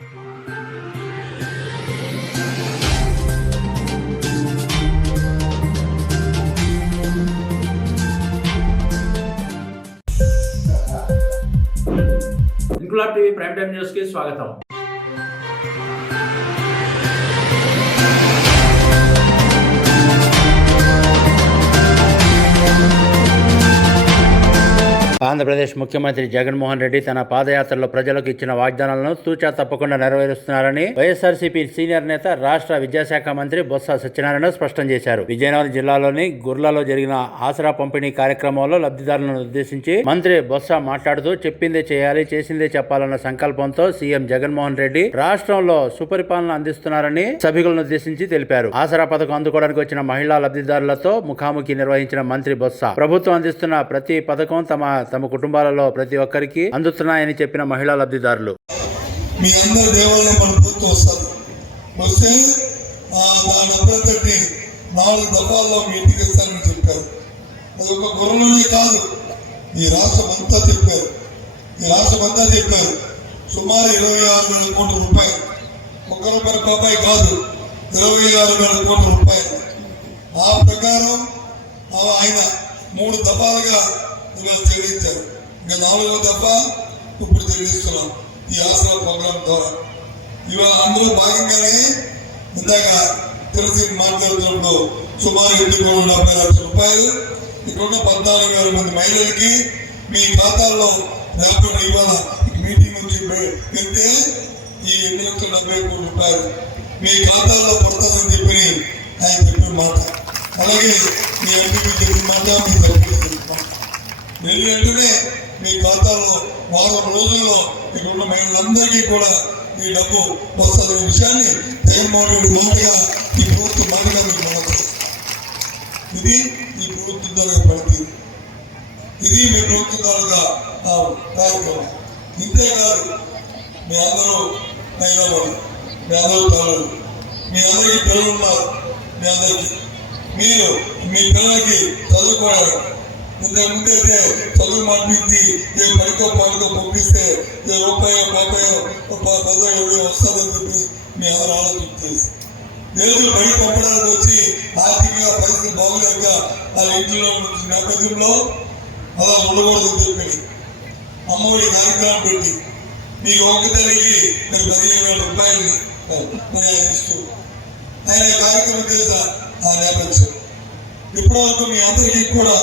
Inquilab TV prime time news కి స్వాగతం. ఆంధ్రప్రదేశ్ ముఖ్యమంత్రి జగన్మోహన్ రెడ్డి తన పాదయాత్రలో ప్రజలకు ఇచ్చిన వాగ్దానాలను తూచా తప్పకుండా నెరవేరుస్తున్నారని వైఎస్ఆర్సీపీ సీనియర్ నేత రాష్ట్ర విద్యాశాఖ మంత్రి బొత్స సత్యనారాయణ స్పష్టం చేశారు. విజయనగరం జిల్లాలోని గుర్లలో జరిగిన ఆసరా పంపిణీ కార్యక్రమంలో లబ్ధిదారులను ఉద్దేశించి మంత్రి బొత్స మాట్లాడుతూ చెప్పిందే చేయాలి, చేసిందే చెప్పాలన్న సంకల్పంతో సీఎం జగన్మోహన్ రెడ్డి రాష్ట్రంలో సుపరిపాలన అందిస్తున్నారని సభికులను ఉద్దేశించి తెలిపారు. ఆసరా పథకం అందుకోవడానికి వచ్చిన మహిళా లబ్ధిదారులతో ముఖాముఖి నిర్వహించిన మంత్రి బొత్స ప్రభుత్వం అందిస్తున్న ప్రతి పథకం తమ కుటుంబాలలో ప్రతి ఒక్కరికి అందుతున్నాయని చెప్పిన మహిళా లబ్ధిదారులు, మీ అందరి దేవాలయం మన ప్రభుత్వం వస్తారు, వస్తే దాని అభ్యర్థిని 4 దఫాల్లో మీ ఇంటికి ఇస్తారని చెప్పారు. అది ఒక గొర్రెలనే కాదు, ఈ రాష్ట్రం అంతా చెప్పారు. సుమారు 26,000 కోట్ల రూపాయలు, ₹1 కాదు, 26,000 కోట్ల రూపాయలు. ఆ ప్రకారం ఆయన 3 దఫాలుగా ఇవాళ చెల్లించారు. ఇంకా 4వ దఫ ఇప్పుడు చెల్లిస్తున్నాం ఈ ఆసరా ప్రోగ్రాం ద్వారా. ఇవాళ అందులో భాగంగానే ఇందాక తెలిసి మాట్లాడుతున్నప్పుడు సుమారు 7,40 లక్షల రూపాయలు ఇక్కడున్న 14,000 మంది మహిళలకి మీ ఖాతాల్లో రేపటి ఇవాళ మీటింగ్ నుంచి వెళ్తే ఈ 8,70 కోట్ల రూపాయలు మీ ఖాతాల్లో పడుతుందని చెప్పి ఆయన చెప్పిన మాట, అలాగే మీ ఎంపీ చెప్పిన మాట, మీ సభ్యులు చెప్పిన మాట వెంటనే మీ ఖాతాలో 4 రోజుల్లో ఇక్కడున్న మహిళలందరికీ కూడా ఈ డబ్బు వస్తుందనే విషయాన్ని జగన్మోహన్ రెడ్డి మాటగా ఈ ప్రభుత్వం మాటగా మీకు మనసు. ఇది ఈ ప్రభుత్వం ద్వారా పడుతుంది, ఇది మీ ప్రభుత్వం ద్వారా కార్యక్రమం. ఇంతేకాదు మీ అందరూ మహిళలు, మీ అందరూ తల్లులు, మీ అందరికీ పిల్లలు ఉన్నారు. మీరు మీ పిల్లలకి చదువుకోవాలి. ముందైతే చదువు మానిపించి ఏ పనికో పంపిస్తే ₹1 10 వస్తుందని చెప్పి మీ అందరూ ఆలోచన చేసి దేశం బయట పంపడానికి వచ్చి ఆర్థికంగా పరిస్థితి బాగులేక వాళ్ళ ఇంట్లో నేపథ్యంలో అలా ఉండకూడదని చెప్పి అమ్మఒడి కార్యక్రమం పెట్టి మీకు ఒక్కదానికి మీరు ₹15,000 ఇస్తూ ఆయన కార్యక్రమం చేసిన ఆ నేపథ్యం ఇప్పటివరకు మీ అందరికీ కూడా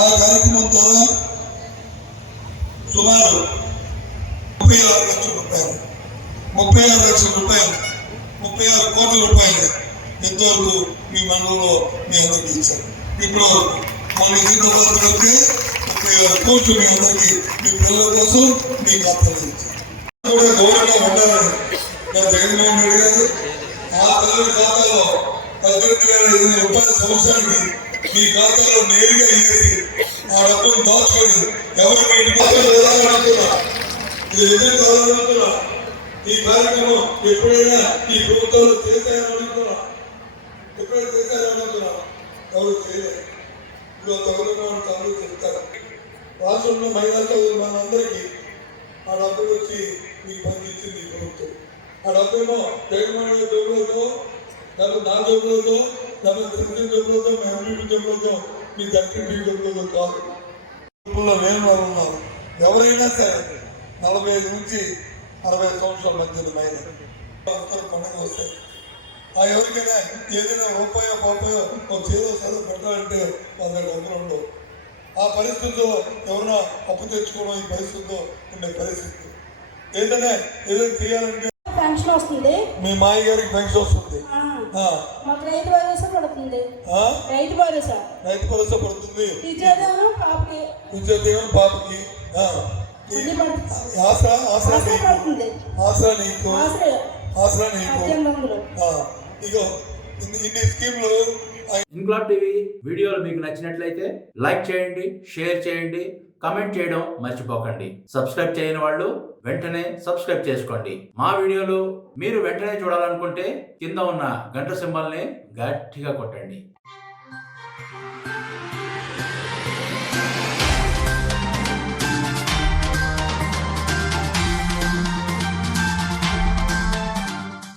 ఆ కార్యక్రమం ద్వారా సుమారు 36 లక్షల రూపాయలు, 36 కోట్ల రూపాయలు ఎంతవరకు మీ మండలంలో మీ అందరికీ ఇచ్చారు. ఇప్పుడు మన జీవితంలో వస్తే 36 కోట్లు మీ అందరికీ మీ పిల్లల కోసం మీ ఖాతాలో ఇచ్చారు. కూడా గౌరవంగా ఉండాలని జగన్మోహన్ రెడ్డి గారు ఆ పిల్లల ఖాతాలో 18,500 రూపాయల సంవత్సరానికి మీ ఖాతాలో నేరుగా వేసి ఆ డబ్బును దాచుకొని ఎవరికి ఇంటి అడుగుతున్నా. ఇది నిజం కావాలనుకున్నా ఈ కార్యక్రమం ఎప్పుడైనా ఈ ప్రభుత్వంలో చేశారనుకున్నా, ఎవరు చేయలేదు. ఇప్పుడు తగులు చెప్తారు. రాష్ట్రంలో మహిళా చదువులు మనందరికీ ఆ డబ్బులు వచ్చి మీకు పంపించింది ఈ ప్రభుత్వం. ఆ డబ్బులో జగన్మోహన్ రెడ్డి జబ్బులతో, నా జబ్బులతో, తెలుగు జబ్బులతో, మీ ఎంపీ జబ్బులతో, మీ ఎంపీ జబ్బులతో కాదు. లేని వాళ్ళు ఉన్నారు. ఎవరైనా సరే 45 నుంచి 60 సంవత్సరాల మధ్య మహిళ పండుగ వస్తాయి. ఆ ఎవరికైనా ఏదైనా ₹1 ఒక చేదో చదువు పెట్టాలంటే వాళ్ళ డబ్బులు ఉండవు. ఆ పరిస్థితుల్లో ఎవరైనా అప్పు తెచ్చుకోవడం ఈ పరిస్థితుల్లో ఉండే పరిస్థితి. ఏదైనా చేయాలంటే పెన్షన్ వస్తుంది, మీ మాయ గారికి పెన్షన్ వస్తుంది, రైతు భరోసా పడుతుంది, రైతు భరోసా పడుతుంది, విద్యాదేవం పాపకి ఆసరా నీకు ఇగో ఇన్ని స్కీమ్లు. ఇంక్లాబ్ టీవీ వీడియోలు మీకు నచ్చినట్లయితే లైక్ చేయండి, షేర్ చేయండి, కమెంట్ చేయడం మర్చిపోకండి. సబ్స్క్రైబ్ చేయని వాళ్ళు వెంటనే సబ్స్క్రైబ్ చేసుకోండి. మా వీడియోలు మీరు వెంటనే చూడాలనుకుంటే కింద ఉన్న గంట సింబల్ని గట్టిగా కొట్టండి.